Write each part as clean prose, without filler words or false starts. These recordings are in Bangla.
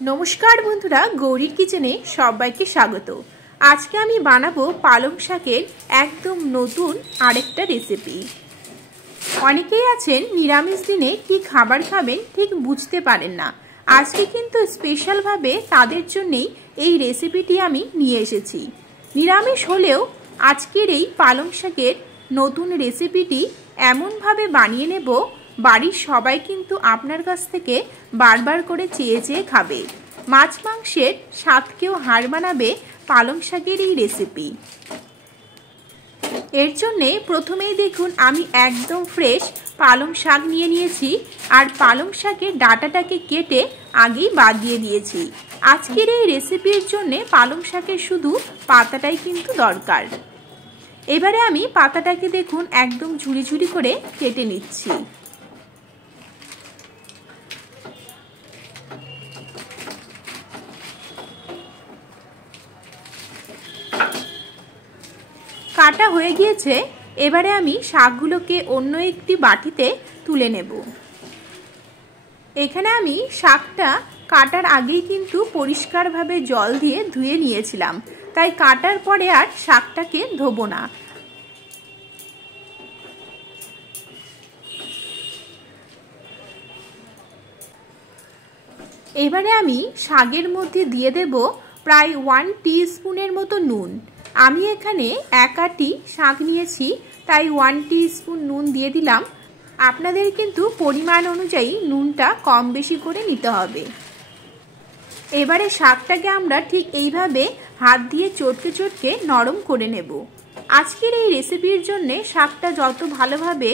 नमस्कार बंधुरा गौरीर किचेने सबाइके स्वागत। आज के आमी बानाबो पालंग शाकेर एकदम नतून आरेकटा रेसिपि। अनेकेई आछेन निरामिष दिने कि खाबार खाबेन ठीक बुझते पारेन ना। आजके किन्तु स्पेशल भावे तादेर जोन्नोई एई रेसिपिटी आमी निये एसेछि। निरामिष होलेओ आजकेर एई पालंग शाकेर नतून रेसिपिटी एमन भावे बानिये नेब बाड़ीर सबाई किन्तु आपनार काछ थेके बार बार करे चेये चेये खाबे। माछ मांसेर स्वादकेও हार बानाबे पालंग शाकेर এই रेसिपि। एर जन्य प्रथमेই देखुन आमी एकदम फ्रेश पालंग शाक निये निয়েছি আর পালং শাকের ডাঁটাটাকে কেটে আগেই বাদ দিয়ে দিয়েছি। আজকের এই রেসিপির জন্য পালং শাকের শুধু পাতাটাই কিন্তু দরকার। এবারে আমি পাতাটাকে দেখুন একদম ঝুরি ঝুরি করে কেটে নিচ্ছি। काटा हो गिয়েছে। এবারে আমি শাকগুলোকে অন্য একটি বাটিতে তুলে নেব। এখানে আমি শাকটা কাটার আগেই কিন্তু পরিষ্কারভাবে জল দিয়ে ধুয়ে নিয়েছিলাম, তাই কাটার পরে আর শাকটাকে ধোবো না। এবারে আমি শাকের মধ্যে দিয়ে দেব প্রায় 1 টিস্পুনের মতো নুন। আমি এখানে এক আটি শাক নিয়েছি, তাই 1 টিস্পুন নুন দিয়ে দিলাম। আপনাদের কিন্তু পরিমাণ অনুযায়ী নুনটা কম বেশি করে নিতে হবে। এবারে শাকটাকে আমরা ঠিক এইভাবে হাত দিয়ে চটকে চটকে নরম করে নেব। আজকের এই রেসিপির জন্য শাকটা যত ভালোভাবে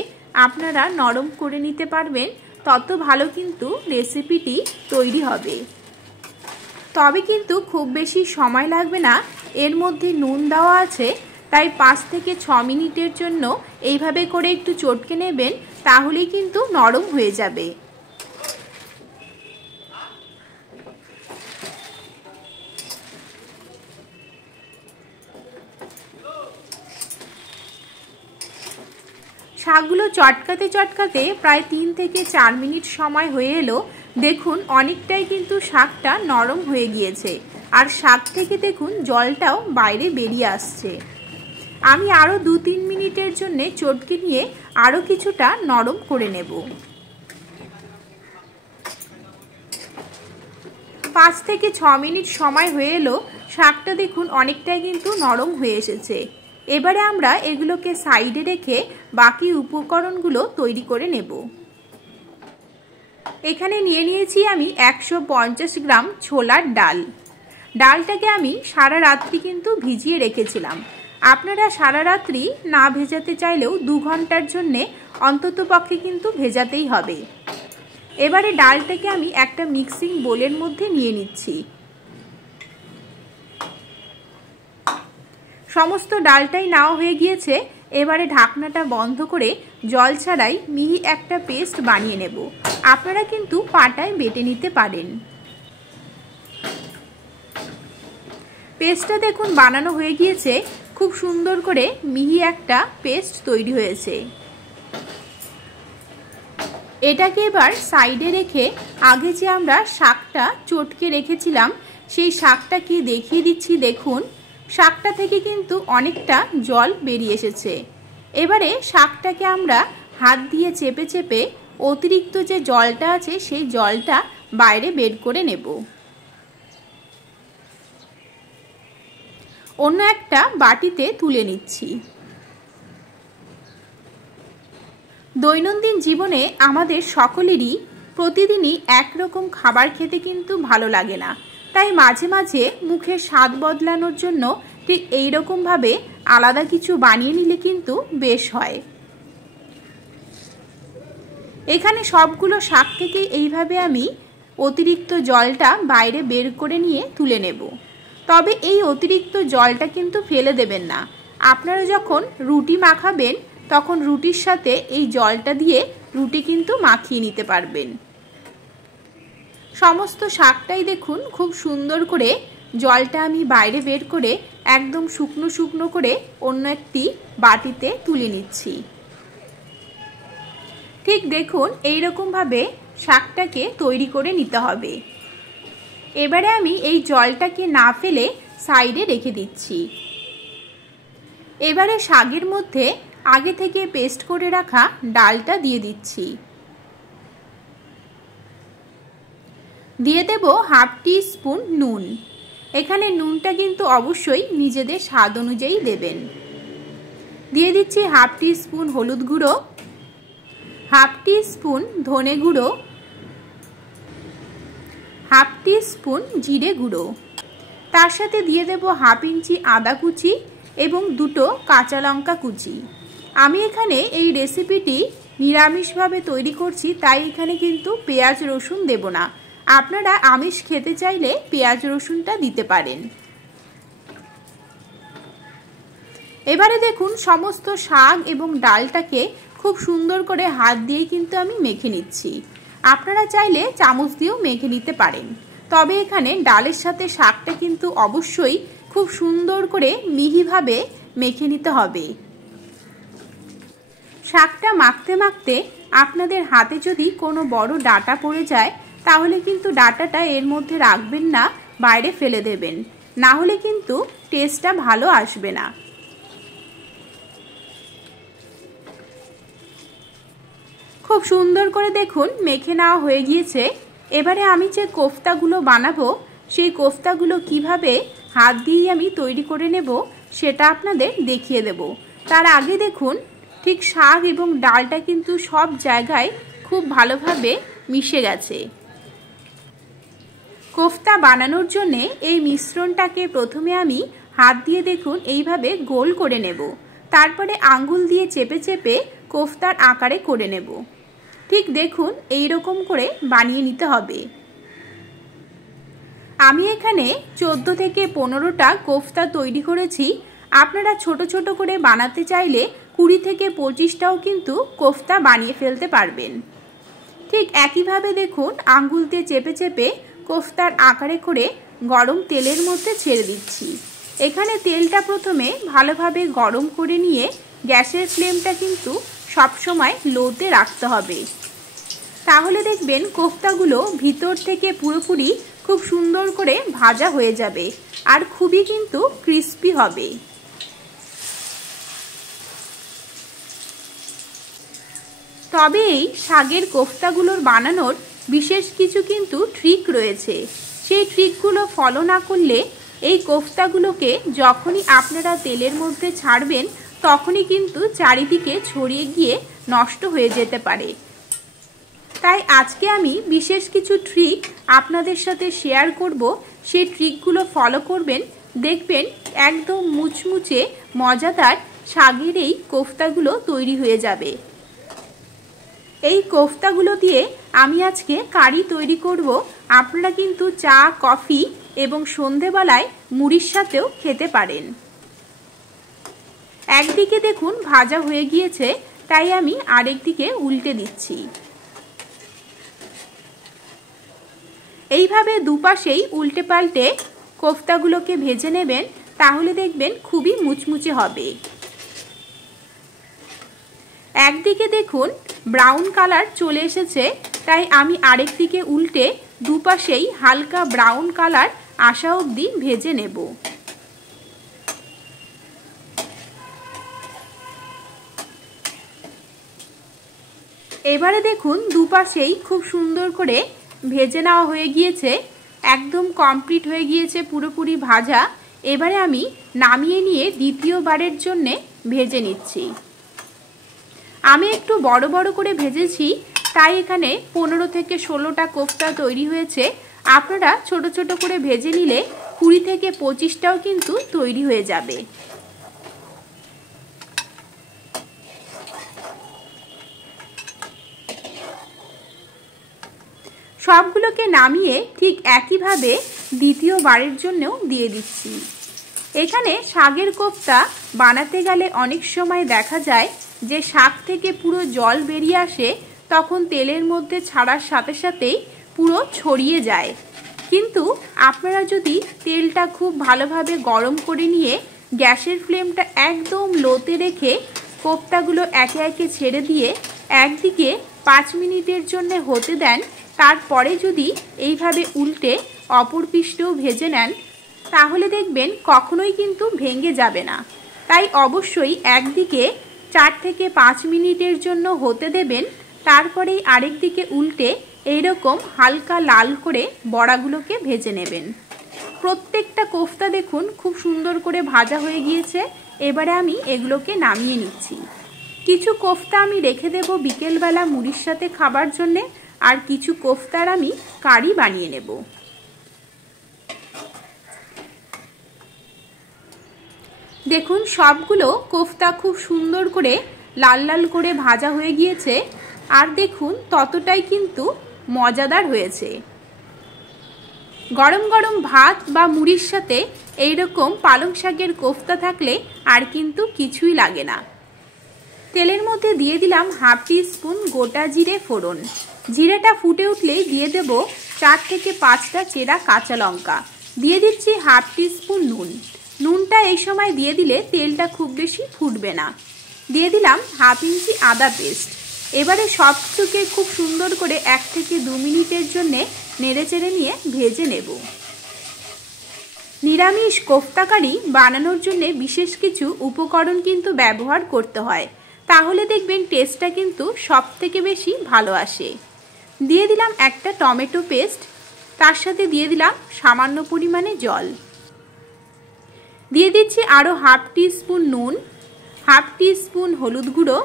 আপনারা নরম করে নিতে পারবেন তত ভালো কিন্তু রেসিপিটি তৈরি হবে। তবে কিন্তু খুব বেশি সময় লাগবে না। এর মধ্যে নুন দেওয়া আছে, তাই 5 থেকে 6 মিনিটের জন্য এইভাবে করে একটু চটকে নেবেন, তাহলেই কিন্তু নরম হয়ে যাবে। শাকগুলো চটকাতে চটকাতে প্রায় 3 থেকে 4 মিনিট সময় হয়ে এলো। দেখুন অনেকটাই কিন্তু শাকটা নরম হয়ে গিয়েছে, আর শাক থেকে দেখুন জলটাও বাইরে বেরিয়ে আসছে। আমি আরও 2-3 মিনিটের জন্য চটকে নিয়ে আরও কিছুটা নরম করে নেব। 5 থেকে 6 মিনিট সময় হয়ে এলো। শাকটা দেখুন অনেকটাই কিন্তু নরম হয়ে এসেছে। এবারে আমরা এগুলোকে সাইডে রেখে বাকি উপকরণগুলো তৈরি করে নেব। এখানে নিয়ে নিয়েছি আমি 150 গ্রাম ছোলার ডাল। ডালটাকে আমি সারা রাত্রি কিন্তু ভিজিয়ে রেখেছিলাম। আপনারা সারা রাত্রি না ভেজাতে চাইলেও 2 ঘন্টার জন্য অন্ততপক্ষে কিন্তু ভেজাতেই হবে। এবারে ডালটাকে আমি একটা মিক্সিং বোলের মধ্যে নিয়ে নিচ্ছি। সমস্ত ডালটাই নাও হয়ে গিয়েছে। এবারে ঢাকনাটা বন্ধ করে জল ছাড়াই মিহি একটা পেস্ট বানিয়ে নেব। আপনারা কিন্তু পাটায় বেটে নিতে পারেন। পেস্টটা দেখুন বানানো হয়ে গিয়েছে। খুব সুন্দর করে মিহি একটা পেস্ট তৈরি হয়েছে। এটাকে এবার সাইডে রেখে আগে যে আমরা শাকটা চটকে রেখেছিলাম সেই শাকটাকে দেখিয়ে দিচ্ছি। দেখুন শাকটা থেকে কিন্তু অনেকটা জল বেরিয়ে এসেছে। এবারে শাকটাকে আমরা হাত দিয়ে চেপে চেপে অতিরিক্ত যে জলটা আছে সেই জলটা বাইরে বের করে নেব। অন্য একটা বাটিতে তুলে নিচ্ছি। দৈনন্দিন জীবনে আমাদের সকলেরই প্রতিদিনই একরকম খাবার খেতে কিন্তু ভালো লাগে না, তাই মাঝে মাঝে মুখের স্বাদ বদলানোর জন্য ঠিক এইরকমভাবে আলাদা কিছু বানিয়ে নিলে কিন্তু বেশ হয়। এখানে সবগুলো শাক থেকে এইভাবে আমি অতিরিক্ত জলটা বাইরে বের করে নিয়ে তুলে নেব। তবে এই অতিরিক্ত জলটা কিন্তু ফেলে দেবেন না। আপনারা যখন রুটি মাখাবেন তখন রুটির সাথে এই জলটা দিয়ে রুটি কিন্তু মাখিয়ে নিতে পারবেন। সমস্ত শাকটাই দেখুন খুব সুন্দর করে জলটা আমি বাইরে বের করে একদম শুকনো শুকনো করে অন্য একটি বাটিতে তুলে নিচ্ছি। ঠিক দেখুন এইরকমভাবে শাকটাকে তৈরি করে নিতে হবে। এবারে আমি এই জলটাকে না ফেলে সাইডে রেখে দিচ্ছি। এবারে শাকের মধ্যে আগে থেকে পেস্ট করে রাখা ডালটা দিয়ে দিচ্ছি। দিয়ে দেব হাফ টি স্পুন নুন। এখানে নুনটা কিন্তু অবশ্যই নিজেদের স্বাদ অনুযায়ী দেবেন। দিয়ে দিচ্ছি হাফ টি স্পুন হলুদ গুঁড়ো, হাফ টি স্পুন ধনে গুঁড়ো, হাফ টি স্পুন জিরে গুঁড়ো। তার সাথে দিয়ে দেব হাফ ইঞ্চি আদা কুচি এবং দুটো কাঁচা লঙ্কা কুচি। আমি এখানে এই রেসিপিটি নিরামিষভাবে তৈরি করছি, তাই এখানে কিন্তু পেঁয়াজ রসুন দেব না। আপনারা আমিষ খেতে চাইলে পেঁয়াজ রসুনটা দিতে পারেন। এবারে দেখুন সমস্ত শাক এবং ডালটাকে খুব সুন্দর করে হাত দিয়ে কিন্তু আমি মেখে নিচ্ছি। আপনারা চাইলে চামচ দিয়েও মেখে নিতে পারেন, তবে এখানে ডালের সাথে শাকটা কিন্তু অবশ্যই খুব সুন্দর করে মিহিভাবে মেখে নিতে হবে। শাকটা মাখতে মাখতে আপনাদের হাতে যদি কোনো বড় ডাঁটা পড়ে যায় তাহলে কিন্তু ডাঁটাটা এর মধ্যে রাখবেন না, বাইরে ফেলে দেবেন, না হলে কিন্তু টেস্টটা ভালো আসবে না। খুব সুন্দর করে দেখুন মেখে নেওয়া হয়ে গিয়েছে। এবারে আমি যে কোফতাগুলো বানাবো সেই কোফতাগুলো কিভাবে হাত দিয়ে আমি তৈরি করে নেব সেটা আপনাদের দেখিয়ে দেব। তার আগে দেখুন ঠিক শাক এবং ডালটা কিন্তু সব জায়গায় খুব ভালোভাবে মিশে গেছে। কোফতা বানানোর জন্য এই মিশ্রণটাকে প্রথমে আমি হাত দিয়ে দেখুন এইভাবে গোল করে নেব, তারপরে আঙ্গুল দিয়ে চেপে চেপে কোফতার আকারে করে নেব। ঠিক দেখুন এই রকম করে বানিয়ে নিতে হবে। আমি এখানে 14 থেকে 15টা কোফতা তৈরি করেছি। আপনারা ছোট ছোট করে বানাতে চাইলে 20 থেকে 25টাও কিন্তু কোফতা বানিয়ে ফেলতে পারবেন। ঠিক একইভাবে দেখুন আঙ্গুল দিয়ে চেপে চেপে কোফতার আকারে করে গরম তেলের মধ্যে ছেড়ে দিচ্ছি। এখানে তেলটা প্রথমে ভালোভাবে গরম করে নিয়ে গ্যাসের ফ্লেমটা কিন্তু সবসময় লোতে রাখতে হবে, তাহলে দেখবেন কোফতাগুলো ভিতর থেকে পুরোপুরি খুব সুন্দর করে ভাজা হয়ে যাবে আর খুবই কিন্তু ক্রিস্পি হবে। তবে এই শাকের কোফতাগুলোর বানানোর বিশেষ কিছু কিন্তু ট্রিক রয়েছে। সেই ট্রিকগুলো ফলো না করলে এই কোফতাগুলোকে যখনই আপনারা তেলের মধ্যে ছাড়বেন তখনই কিন্তু চারিদিকে ছড়িয়ে গিয়ে নষ্ট হয়ে যেতে পারে। তাই আজকে আমি বিশেষ কিছু ট্রিক আপনাদের সাথে শেয়ার করব। সেই ট্রিকগুলো ফলো করবেন, দেখবেন একদম মুচমুচে মজাদার শাকের এই কোফতাগুলো তৈরি হয়ে যাবে। এই কোফতাগুলো দিয়ে আমি আজকে কারি তৈরি করব। আপনারা কিন্তু চা, কফি এবং সন্ধেবেলায় মুড়ির সাথেও খেতে পারেন। একদিকে দেখুন ভাজা হয়ে গিয়েছে, তাই আমি আরেকদিকে উল্টে দিচ্ছি। এইভাবে দুপাশেই উল্টে পাল্টে কোফতাগুলোকে ভেজে নেবেন, তাহলে দেখবেন খুবই মুচমুচে হবে। একদিকে দেখুন ব্রাউন কালার চলে এসেছে, তাই আমি আরেকদিকে উল্টে দুপাশেই হালকা ব্রাউন কালার আসা অবধি ভেজে নেব। এবারে দেখুন দুপাশেই খুব সুন্দর করে ভেজে নেওয়া হয়ে গিয়েছে, একদম কমপ্লিট হয়ে গিয়েছে পুরোপুরি ভাজা। এবারে আমি নামিয়ে নিয়ে দ্বিতীয়বারের জন্য ভেজে নিচ্ছি। আমি একটু বড় বড় করে ভেজেছি, তাই এখানে 15 থেকে 16টা কোফতা তৈরি হয়েছে। আপনারা ছোট ছোট করে ভেজে নিলে 20 থেকে 25টাও কিন্তু তৈরি হয়ে যাবে। সবগুলোকে নামিয়ে ঠিক একইভাবে দ্বিতীয়বারের জন্যও দিয়ে দিচ্ছি। এখানে শাকের কোফতা বানাতে গেলে অনেক সময় দেখা যায় যে শাক থেকে পুরো জল বেরিয়ে আসে, তখন তেলের মধ্যে ছাড়ার সাথে সাথেই পুরো ছড়িয়ে যায়। কিন্তু আপনারা যদি তেলটা খুব ভালোভাবে গরম করে নিয়ে গ্যাসের ফ্লেমটা একদম লোতে রেখে কোফতাগুলো একে একে ছেড়ে দিয়ে একদিকে 5 মিনিটের জন্য হতে দেন, তারপরে যদি এইভাবে উল্টে অপর পৃষ্ঠও ভেজে নেন, তাহলে দেখবেন কখনোই কিন্তু ভেঙে যাবে না। তাই অবশ্যই একদিকে 4 থেকে 5 মিনিটের জন্য হতে দেবেন, তারপরেই আরেক দিকে উল্টে এইরকম হালকা লাল করে বড়াগুলোকে ভেজে নেবেন। প্রত্যেকটা কোফতা দেখুন খুব সুন্দর করে ভাজা হয়ে গিয়েছে। এবারে আমি এগুলোকে নামিয়ে নিচ্ছি। কিছু কোফতা আমি রেখে দেব বিকেলবেলা মুড়ির সাথে খাবার জন্যে, আর কিছু কোফতার আমি কারি বানিয়ে নেব। দেখুন সবগুলো কোফতা খুব সুন্দর করে লাল লাল করে ভাজা হয়ে গিয়েছে, আর দেখুন ততটাই কিন্তু মজাদার হয়েছে। গরম গরম ভাত বা মুড়ির সাথে এইরকম পালং শাকের কোফতা থাকলে আর কিন্তু কিছুই লাগে না। তেলের মধ্যে দিয়ে দিলাম হাফ টিস্পুন গোটা জিরে ফোড়ন। জিরেটা ফুটে উঠলেই দিয়ে দেব 4 থেকে 5টা চেরা কাঁচা লঙ্কা। দিয়ে দিচ্ছি হাফ টিস্পুন নুন। নুনটা এই সময় দিয়ে দিলে তেলটা খুব বেশি ফুটবে না। দিয়ে দিলাম হাফ ইঞ্চি আদা পেস্ট। এবারে সব কিছুকে খুব সুন্দর করে 1 থেকে 2 মিনিটের জন্য নেড়েচেড়ে নিয়ে ভেজে নেব। নিরামিষ কোফতা কারি বানানোর জন্য বিশেষ কিছু উপকরণ কিন্তু ব্যবহার করতে হয়, তাহলে দেখবেন টেস্টটা কিন্তু সব থেকে বেশি ভালো আসে। দিয়ে দিলাম একটা টমেটো পেস্ট, তার সাথে দিয়ে দিলাম সামান্য পরিমাণে জল। দিয়ে দিচ্ছি আরও হাফ টিস্পুন নুন, হাফ টিস্পুন হলুদ গুঁড়ো,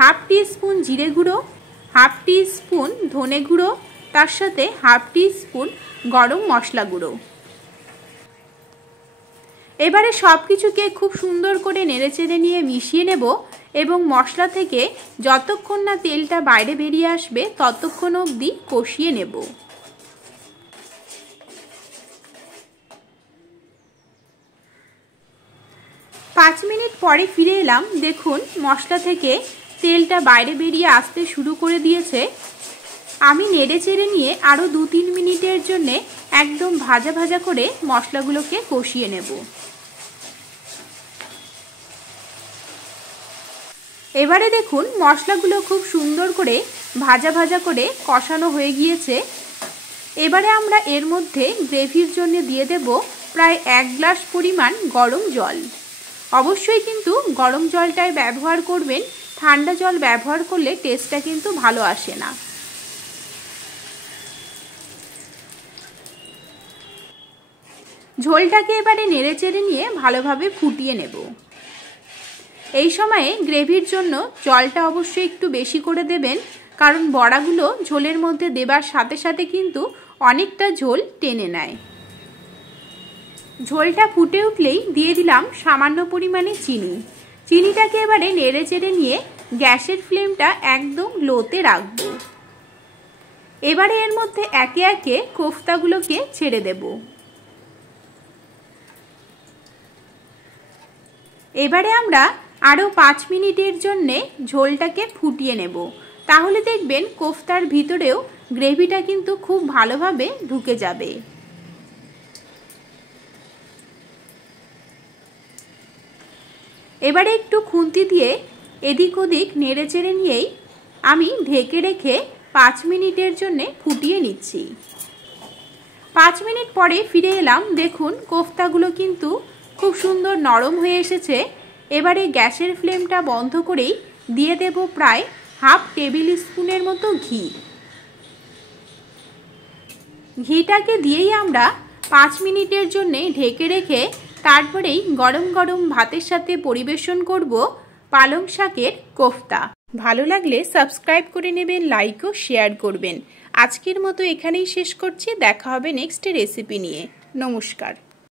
হাফ টিস্পুন জিরে গুঁড়ো, হাফ টিস্পুন ধনে গুঁড়ো, তার সাথে হাফ টিস্পুন গরম মশলা গুঁড়ো। এবারে সব কিছুকে খুব সুন্দর করে নেড়েচেড়ে নিয়ে মিশিয়ে নেব এবং মশলা থেকে যতক্ষণ না তেলটা বাইরে বেরিয়ে আসবে ততক্ষণ অবধি কষিয়ে নেব। পাঁচ মিনিট পরে ফিরে এলাম। দেখুন মশলা থেকে তেলটা বাইরে বেরিয়ে আসতে শুরু করে দিয়েছে। আমি নেড়েচেড়ে নিয়ে আরও 2-3 মিনিটের জন্যে একদম ভাজা ভাজা করে মশলাগুলোকে কষিয়ে নেব। এবারে দেখুন মশলাগুলো খুব সুন্দর করে ভাজা ভাজা করে কষানো হয়ে গিয়েছে। এবারে আমরা এর মধ্যে গ্রেভির জন্য দিয়ে দেব প্রায় 1 গ্লাস পরিমাণ গরম জল। অবশ্যই কিন্তু গরম জলটাই ব্যবহার করবেন, ঠান্ডা জল ব্যবহার করলে টেস্টটা কিন্তু ভালো আসে না। ঝোলটাকে এবারে নেড়েচেড়ে নিয়ে ভালোভাবে ফুটিয়ে নেব। এই সময়ে গ্রেভির জন্য জলটা অবশ্যই একটু বেশি করে দেবেন, কারণ বড়াগুলো ঝোলের মধ্যে দেবার সাথে সাথে কিন্তু অনেকটা ঝোল টেনে নেয়। ঝোলটা ফুটে উঠলেই দিয়ে দিলাম সামান্য পরিমাণে চিনি। চিনিটাকে এবারে নেড়েচেড়ে নিয়ে গ্যাসের ফ্লেমটা একদম লোতে রাখবো। এবারে এর মধ্যে একে একে কোফতাগুলোকে ছেড়ে দেব। এবারে আমরা আরও 5 মিনিটের জন্যে ঝোলটাকে ফুটিয়ে নেব, তাহলে দেখবেন কোফতার ভিতরেও গ্রেভিটা কিন্তু খুব ভালোভাবে ঢুকে যাবে। এবারে একটু খুন্তি দিয়ে এদিক ওদিক নেড়েচেড়ে নিয়েই আমি ঢেকে রেখে 5 মিনিটের জন্যে ফুটিয়ে নিচ্ছি। 5 মিনিট পরে ফিরে এলাম। দেখুন কোফতাগুলো কিন্তু খুব সুন্দর নরম হয়ে এসেছে। এবারে গ্যাসের ফ্লেমটা বন্ধ করেই দিয়ে দেব প্রায় হাফ টেবিল স্পুনের মতো ঘি। ঘিটাকে দিয়েই আমরা 5 মিনিটের জন্যে ঢেকে রেখে তারপরেই গরম গরম ভাতের সাথে পরিবেশন করব পালং শাকের কোফতা। ভালো লাগলে সাবস্ক্রাইব করে নেবেন, লাইক ও শেয়ার করবেন। আজকের মতো এখানেই শেষ করছি। দেখা হবে নেক্সট রেসিপি নিয়ে। নমস্কার।